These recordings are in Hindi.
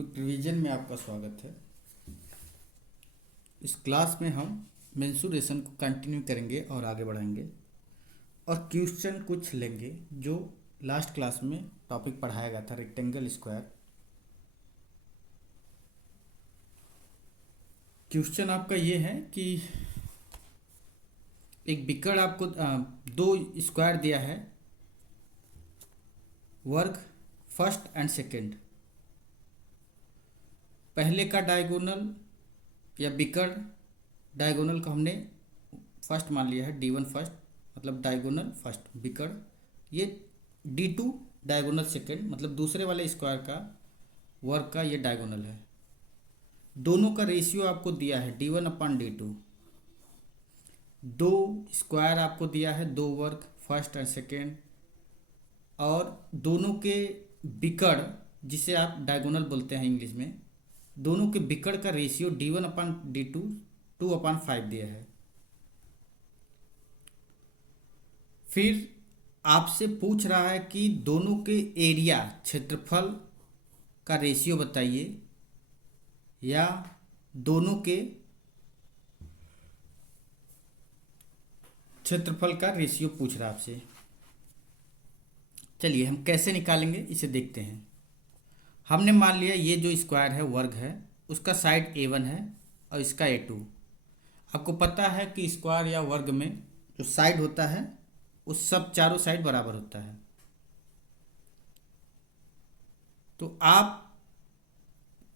क्विक रिवीजन में आपका स्वागत है। इस क्लास में हम मेंसुरेशन को कंटिन्यू करेंगे और आगे बढ़ाएंगे और क्वेश्चन कुछ लेंगे जो लास्ट क्लास में टॉपिक पढ़ाया गया था, रेक्टेंगल स्क्वायर। क्वेश्चन आपका ये है कि एक बिकड़ आपको दो स्क्वायर दिया है, वर्ग फर्स्ट एंड सेकेंड। पहले का डायगोनल या बिकड़ डायगोनल को हमने फर्स्ट मान लिया है, D1 फर्स्ट मतलब डायगोनल फर्स्ट बिकड़। ये D2 डायगोनल सेकेंड मतलब दूसरे वाले स्क्वायर का वर्ग का ये डायगोनल है। दोनों का रेशियो आपको दिया है D1/D2। दो स्क्वायर आपको दिया है, दो वर्ग फर्स्ट एंड सेकेंड, और दोनों के बिकड़ जिसे आप डायगोनल बोलते हैं इंग्लिश में, दोनों के बिकड़ का रेशियो D1/D2 2/5 दिया है। फिर आपसे पूछ रहा है कि दोनों के एरिया क्षेत्रफल का रेशियो बताइए, या दोनों के क्षेत्रफल का रेशियो पूछ रहा है आपसे। चलिए हम कैसे निकालेंगे इसे देखते हैं। हमने मान लिया ये जो स्क्वायर है वर्ग है, उसका साइड A1 है और इसका A2। आपको पता है कि स्क्वायर या वर्ग में जो साइड होता है उस सब चारों साइड बराबर होता है। तो आप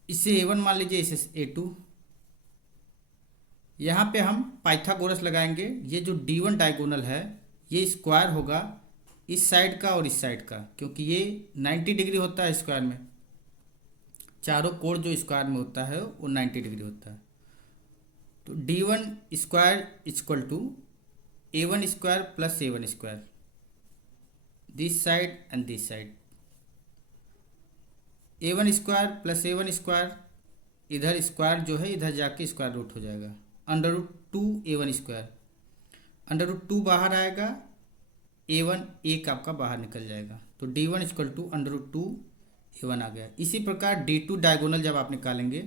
इसे A1 मान लीजिए, इसे A2। यहाँ पे हम पाइथागोरस लगाएंगे। ये जो D1 डायगोनल है ये स्क्वायर होगा इस साइड का और इस साइड का, क्योंकि ये 90 डिग्री होता है स्क्वायर में। चारों कोण जो स्क्वायर में होता है वो 90 डिग्री होता है। तो D1 square equal to A1 square plus A1 square, this side and this side. A1 square plus A1 square, इधर स्क्वायर जो है इधर जाके स्क्वायर रूट हो जाएगा, √2 A1 स्क्वायर। √2 बाहर आएगा, A1 एक आपका बाहर निकल जाएगा, तो D1 इक्वल टू √2 A1 आ गया। इसी प्रकार D2 डायगोनल जब आप निकालेंगे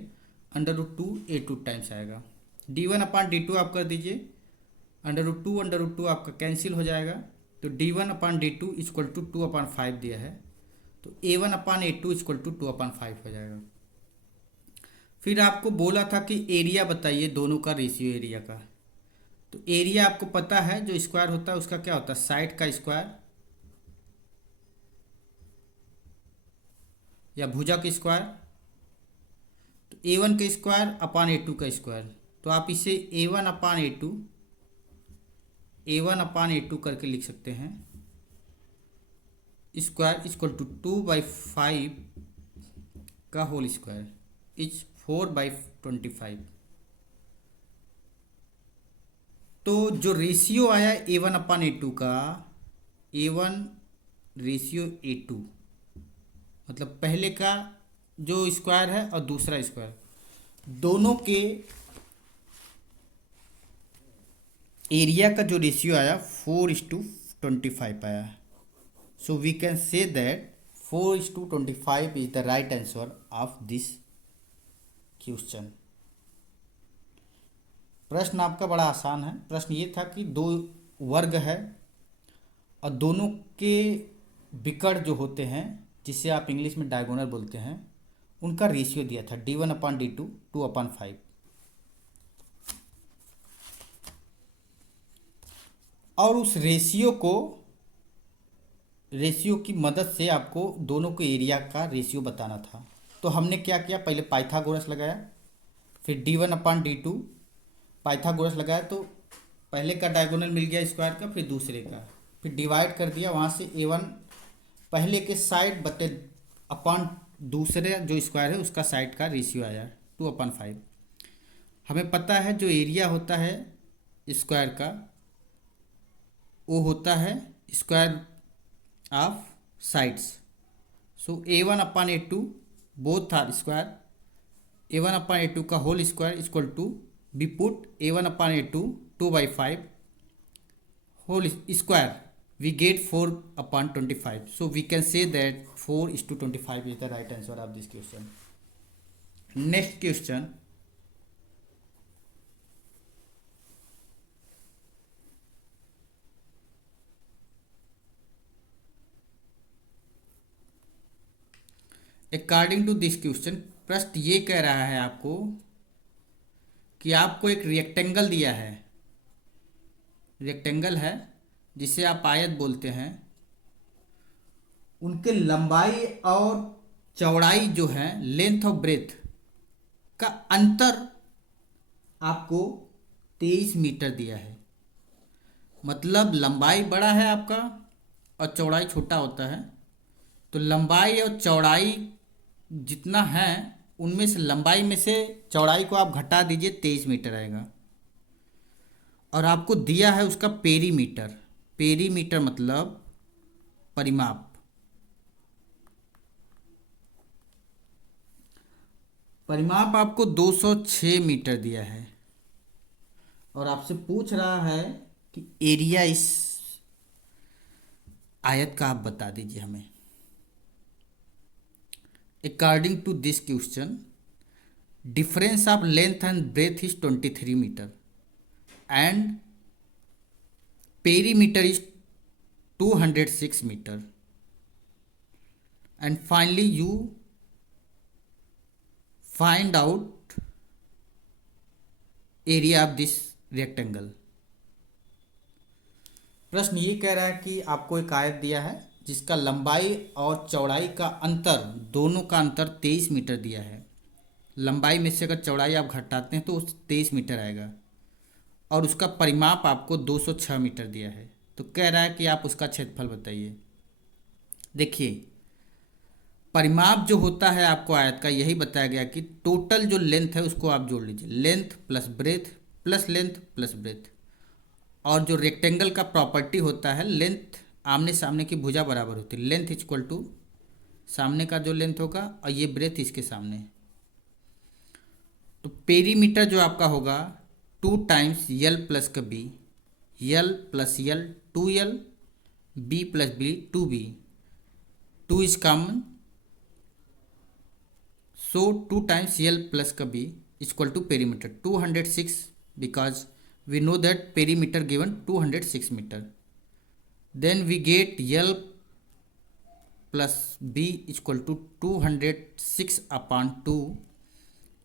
√2 A2 टाइम्स आएगा। D1/D2 आप कर दीजिए, √2 आपका कैंसिल हो जाएगा, तो D1/D2 इक्वल टू 2/5 दिया है, तो A1/A2 इक्वल टू 2/5 हो जाएगा। फिर आपको बोला था कि एरिया बताइए दोनों का रेशियो एरिया का। तो एरिया आपको पता है जो स्क्वायर होता है उसका क्या होता है, साइड का स्क्वायर या भुजा का स्क्वायर। तो A1 का स्क्वायर अपान A2 का स्क्वायर, तो आप इसे A1/A2 करके लिख सकते हैं। स्क्वायर इक्वल टू 2/5 का होल स्क्वायर इज 4/25। तो जो रेशियो आया A1/A2 का, A1 रेशियो A2 मतलब पहले का जो स्क्वायर है और दूसरा स्क्वायर, दोनों के एरिया का जो रेशियो आया 4:25 आया। So we can say that 4:25 is the right answer of this question. प्रश्न आपका बड़ा आसान है। प्रश्न ये था कि दो वर्ग है और दोनों के बिकड़ जो होते हैं, जिसे आप इंग्लिश में डायगोनल बोलते हैं, उनका रेशियो दिया था D1/D2 2/5। और उस रेशियो की मदद से आपको दोनों के एरिया का रेशियो बताना था। तो हमने क्या किया, पहले पाइथागोरस लगाया, फिर D1/D2 पाइथागोरस लगाया, तो पहले का डायगोनल मिल गया स्क्वायर का, फिर दूसरे का, फिर डिवाइड कर दिया। वहाँ से A1 पहले के साइड बटे अपॉन दूसरे जो स्क्वायर है उसका साइड का रेशियो आया 2/5। हमें पता है जो एरिया होता है स्क्वायर का वो होता है square of sides. So A1/A2 both are square, A1/A2 का whole square equal to be put A1/A2 2/5 whole square, we get 4/25. So we can say that 4:25 is the right answer of this question. Next question, according to this question, प्रश्न ये कह रहा है आपको कि आपको एक रेक्टेंगल दिया है, रेक्टेंगल है जिसे आप आयत बोलते हैं, उनके लंबाई और चौड़ाई जो है, लेंथ और ब्रेथ का अंतर आपको 23 मीटर दिया है। मतलब लंबाई बड़ा है आपका और चौड़ाई छोटा होता है, तो लंबाई और चौड़ाई जितना है उनमें से लंबाई में से चौड़ाई को आप घटा दीजिए, 23 मीटर आएगा। और आपको दिया है उसका पेरीमीटर, पेरीमीटर मतलब परिमाप। परिमाप आपको 206 मीटर दिया है और आपसे पूछ रहा है कि एरिया इस आयत का आप बता दीजिए हमें। According to this question, difference of length and breadth is 23 metre and perimeter is 206 metre, and finally you find out area of this rectangle. प्रश्न ये कह रहा है कि आपको एक आयत दिया है जिसका लंबाई और चौड़ाई का अंतर, दोनों का अंतर 23 मीटर दिया है। लंबाई में से अगर चौड़ाई आप घटाते हैं तो उस 23 मीटर आएगा और उसका परिमाप आपको 206 मीटर दिया है। तो कह रहा है कि आप उसका क्षेत्रफल बताइए। देखिए, परिमाप जो होता है आपको आयत का, यही बताया गया कि टोटल जो लेंथ है उसको आप जोड़ लीजिए, length plus breath plus length plus breath. और जो रेक्टेंगल का प्रॉपर्टी होता है, लेंथ आमने सामने की भुजा बराबर होती है, लेंथ इक्वल टू सामने का जो लेंथ होगा और ये ब्रेथ इसके सामने। तो पेरीमीटर जो आपका होगा 2 टाइम्स यल प्लस का B, L plus L 2l, B plus B 2b, 2 is common, so 2 times L plus का B equal to perimeter 206, because we know that perimeter given 206 meter. Then we get L plus B equal to 206 upon 2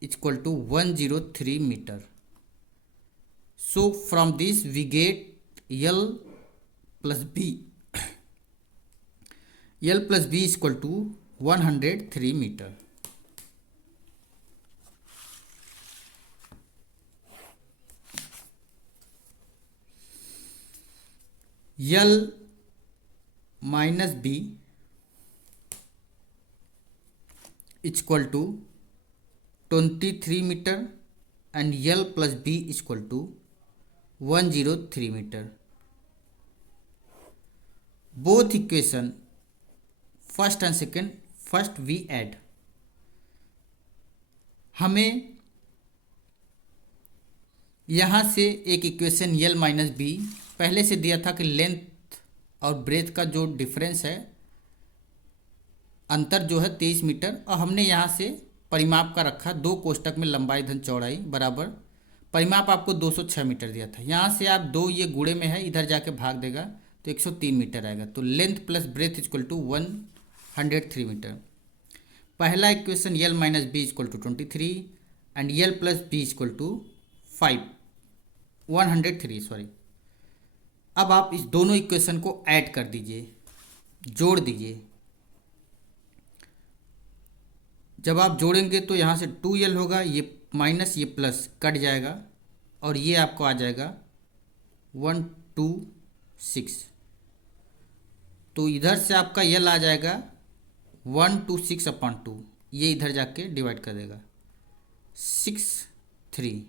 equal to 103 meter. So from this we get L plus B, L plus B is equal to 103 meter. L minus B is equal to 23 meter and L plus B is equal to 103 meter. Both equation, first and second, first we add. हमें यहाँ से एक इक्वेशन L माइनस बी पहले से दिया था कि लेंथ और ब्रेथ का जो डिफरेंस है, अंतर जो है 23 मीटर, और हमने यहाँ से परिमाप का रखा 2 कोष्टक में लंबाई धन चौड़ाई बराबर, परिमाप आपको 206 मीटर दिया था। यहाँ से आप 2 ये गुणे में है, इधर जाके भाग देगा तो 103 मीटर आएगा। तो length plus breadth equal to 103 metre. पहला equation L minus B equal to 23 and L plus B equal to 103 sorry. अब आप इस दोनों इक्वेशन को ऐड कर दीजिए, जोड़ दीजिए। जब आप जोड़ेंगे तो यहाँ से 2L होगा, ये माइनस ये प्लस कट जाएगा और ये आपको आ जाएगा 126। तो इधर से आपका L आ जाएगा 126 अपॉन 2, ये इधर जाके डिवाइड कर देगा 63।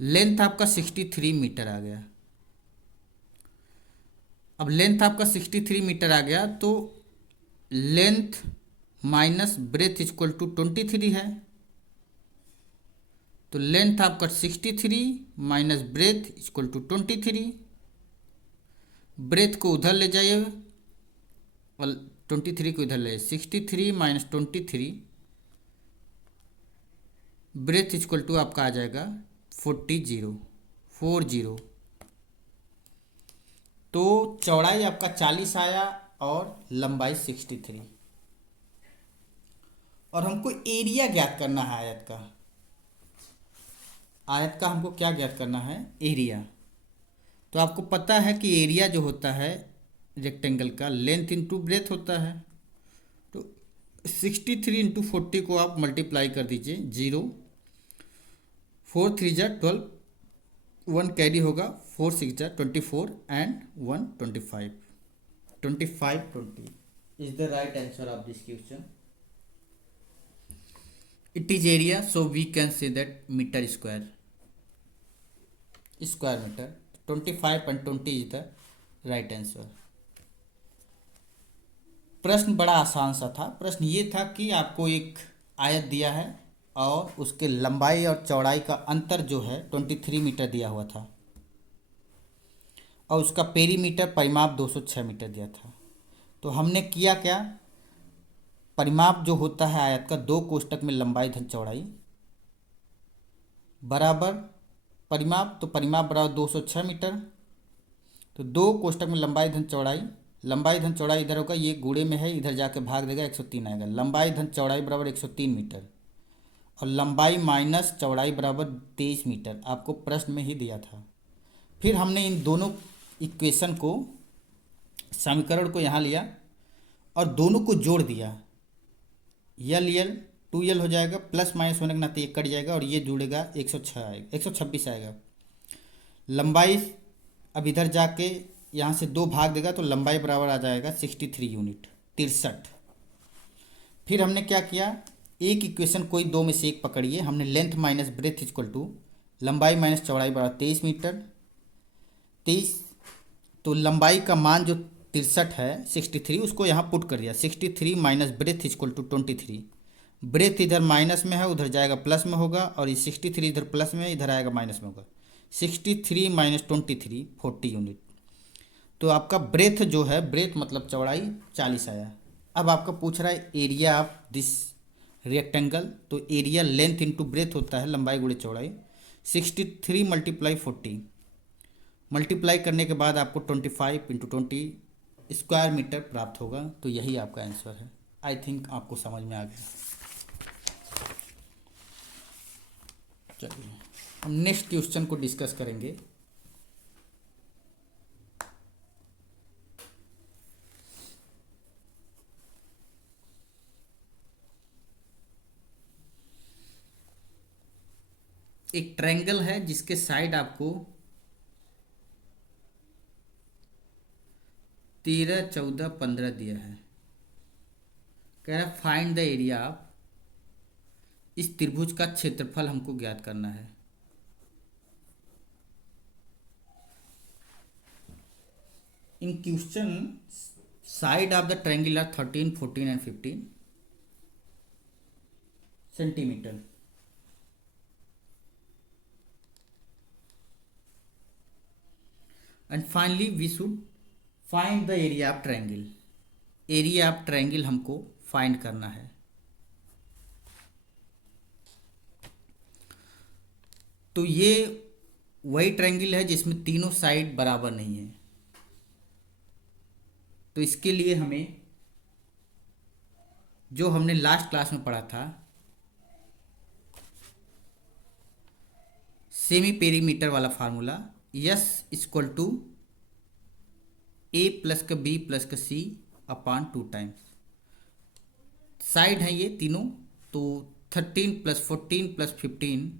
लेंथ आपका 63 मीटर आ गया। अब लेंथ आपका 63 मीटर आ गया तो length minus breadth equal to 23 है। तो लेंथ आपका 63 minus breadth equal to 23। Breadth को उधर ले जाइएगा और 23 को इधर ले, 63 माइनस 23 ब्रेथ इक्वल टू आपका आ जाएगा 40 तो चौड़ाई आपका 40 आया और लंबाई 63। और हमको एरिया ज्ञात करना है आयत का। आयत का हमको क्या ज्ञात करना है? एरिया। तो आपको पता है कि एरिया जो होता है रेक्टेंगल का लेंथ इंटू ब्रेथ होता है। तो 63 इंटू 40 को आप मल्टीप्लाई कर दीजिए। 0 4 3 जा 12, 1 कैरी होगा, 4 6 जा 24 and 1 25। 20 is the right answer of this question. It is area, so we can say that meter square meter. 25.20 is the right answer. प्रश्न बड़ा आसान सा था। प्रश्न ये था कि आपको एक आयत दिया है और उसके लंबाई और चौड़ाई का अंतर जो है 23 मीटर दिया हुआ था और उसका पेरीमीटर परिमाप 206 मीटर दिया था। तो हमने किया क्या? परिमाप जो होता है आयत का, दो कोष्टक में लंबाई धन चौड़ाई बराबर परिमाप, तो परिमाप बराबर 206 मीटर। तो दो कोष्टक में लंबाई धन चौड़ाई इधर होगा, ये गुणे में है, इधर जाके भाग देगा, 103 आएगा। लंबाई धन चौड़ाई बराबर 103 मीटर और लंबाई माइनस चौड़ाई बराबर 23 मीटर आपको प्रश्न में ही दिया था। फिर हमने इन दोनों इक्वेशन को, समीकरण को यहाँ लिया और दोनों को जोड़ दिया। यल 2l हो जाएगा, प्लस माइनस होने के नाते ये कट जाएगा और ये जुड़ेगा 106 आएगा, 126 आएगा। लंबाई अब इधर जाके यहाँ से 2 भाग देगा तो लंबाई बराबर आ जाएगा 63 यूनिट, 63। फिर हमने क्या किया? एक इक्वेशन कोई दो में से एक पकड़िए। हमने length minus breadth equal to लंबाई माइनस चौड़ाई बराबर 23 मीटर। 23 तो लंबाई का मान जो 63 है 63, उसको यहाँ पुट कर दिया। 63 minus breadth equal to 23। Breadth इधर माइनस में है, उधर जाएगा प्लस में होगा, और ये 63 इधर प्लस में, इधर आएगा माइनस में होगा। 63 माइनस 23 40 यूनिट। तो आपका ब्रेथ जो है, ब्रेथ मतलब चौड़ाई 40 आया। अब आपका पूछ रहा है एरिया ऑफ दिस रेक्टेंगल। तो एरिया लेंथ इंटू ब्रेथ होता है, लंबाई गुणे चौड़ाई। 63 मल्टीप्लाई 40 मल्टीप्लाई करने के बाद आपको 25 इंटू 20 स्क्वायर मीटर प्राप्त होगा। तो यही आपका आंसर है। आई थिंक आपको समझ में आ गया। चलिए हम नेक्स्ट क्वेश्चन को डिस्कस करेंगे। एक ट्रायंगल है जिसके साइड आपको 13 14 15 दिया है। कह रहा है फाइंड द एरिया ऑफ, इस त्रिभुज का क्षेत्रफल हमको ज्ञात करना है। In question side of the triangle are 13 14 and 15 centimetre. And finally we should find the area of triangle. Area of triangle हमको फाइंड करना है। तो ये वही ट्रायंगल है जिसमें तीनों साइड बराबर नहीं है। तो इसके लिए हमें, जो हमने लास्ट क्लास में पढ़ा था, सेमी पेरीमीटर वाला formula, S equal to A plus का बी प्लस का सी अपान 2 टाइम्स। साइड है ये तीनों, तो 13 प्लस 14 प्लस 15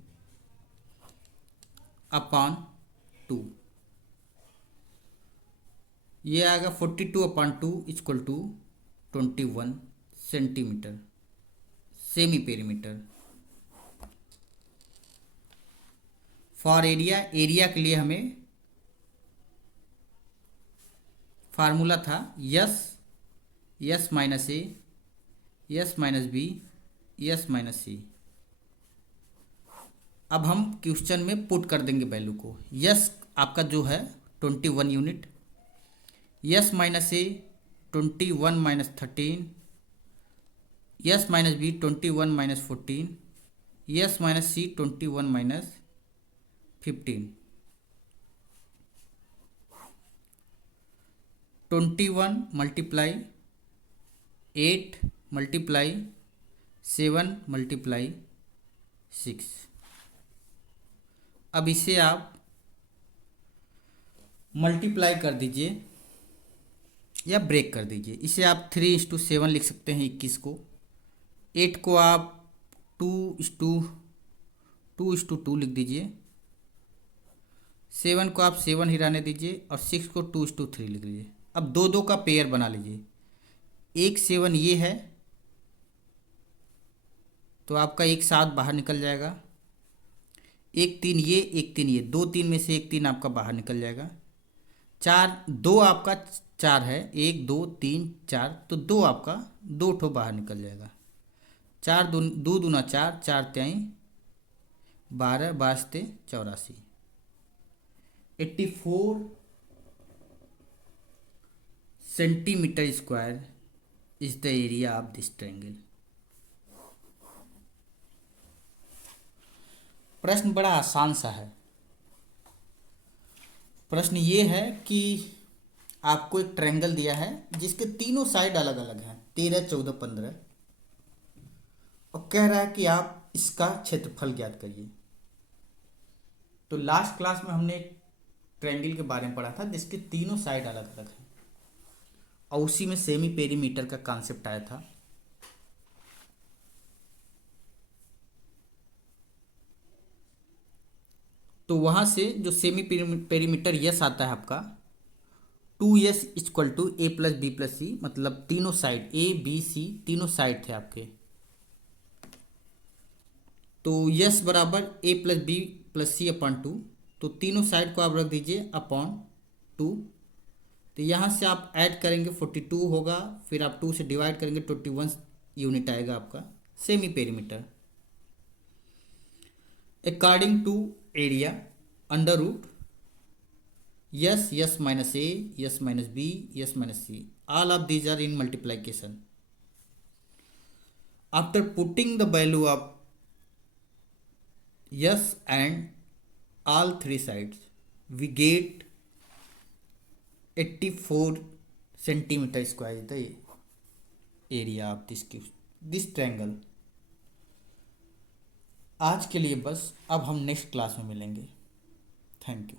अपान 2, ये आएगा 42 upon 2 equal to 21 centimetre semi perimeter. For area, area के लिए हमें फार्मूला था S minus A, S minus B, S minus C. अब हम क्वेश्चन में पुट कर देंगे वैल्यू को। यस आपका जो है 21 unit, S minus A 21 minus 13, S minus B 21 minus 14, S minus C 21 - 15, 21 multiply 8 multiply 7 multiply 6। अब इसे आप मल्टीप्लाई कर दीजिए या ब्रेक कर दीजिए। इसे आप 3:7 लिख सकते हैं 21 को। 8 को आप 2:2 लिख दीजिए। 7 को आप 7 ही रहने दीजिए और 6 को 2:3 लिख लीजिए। अब दो दो का पेयर बना लीजिए। एक 7 ये है तो आपका एक 7 बाहर निकल जाएगा। एक 3 ये, एक 3 ये, दो 3 में से एक 3 आपका बाहर निकल जाएगा। 4 2 आपका 4 है, 1 2 3 4, तो 2 आपका 2 ठो बाहर निकल जाएगा। 4 दो दूना 4, 4 त्याई 12, 12 84, 84 centimetre square is the area of this triangle. प्रश्न बड़ा आसान सा है। प्रश्न ये है कि आपको एक ट्रायंगल दिया है जिसके तीनों साइड अलग अलग हैं, 13 14 15, और कह रहा है कि आप इसका क्षेत्रफल ज्ञात करिए। तो लास्ट क्लास में हमने एक ट्रायंगल के बारे में पढ़ा था जिसके तीनों साइड अलग अलग हैं और उसी में सेमी पेरीमीटर का कॉन्सेप्ट आया था। तो वहां से जो सेमी पेरीमीटर यस आता है आपका 2s = a+b+c, मतलब तीनों साइड a b c तीनों साइड थे आपके। तो यस बराबर a+b+c/2, तो तीनों साइड को आप रख दीजिए /2। तो यहाँ से आप ऐड करेंगे 42 होगा, फिर आप 2 से डिवाइड करेंगे 21 यूनिट आएगा आपका semi perimeter. According to area √ S S minus a, S minus b, S minus c, all of these are in multiplication. After putting the value of yes and all three sides, we get 84 centimeter square is the area of this triangle. आज के लिए बस, अब हम नेक्स्ट क्लास में मिलेंगे। Thank you.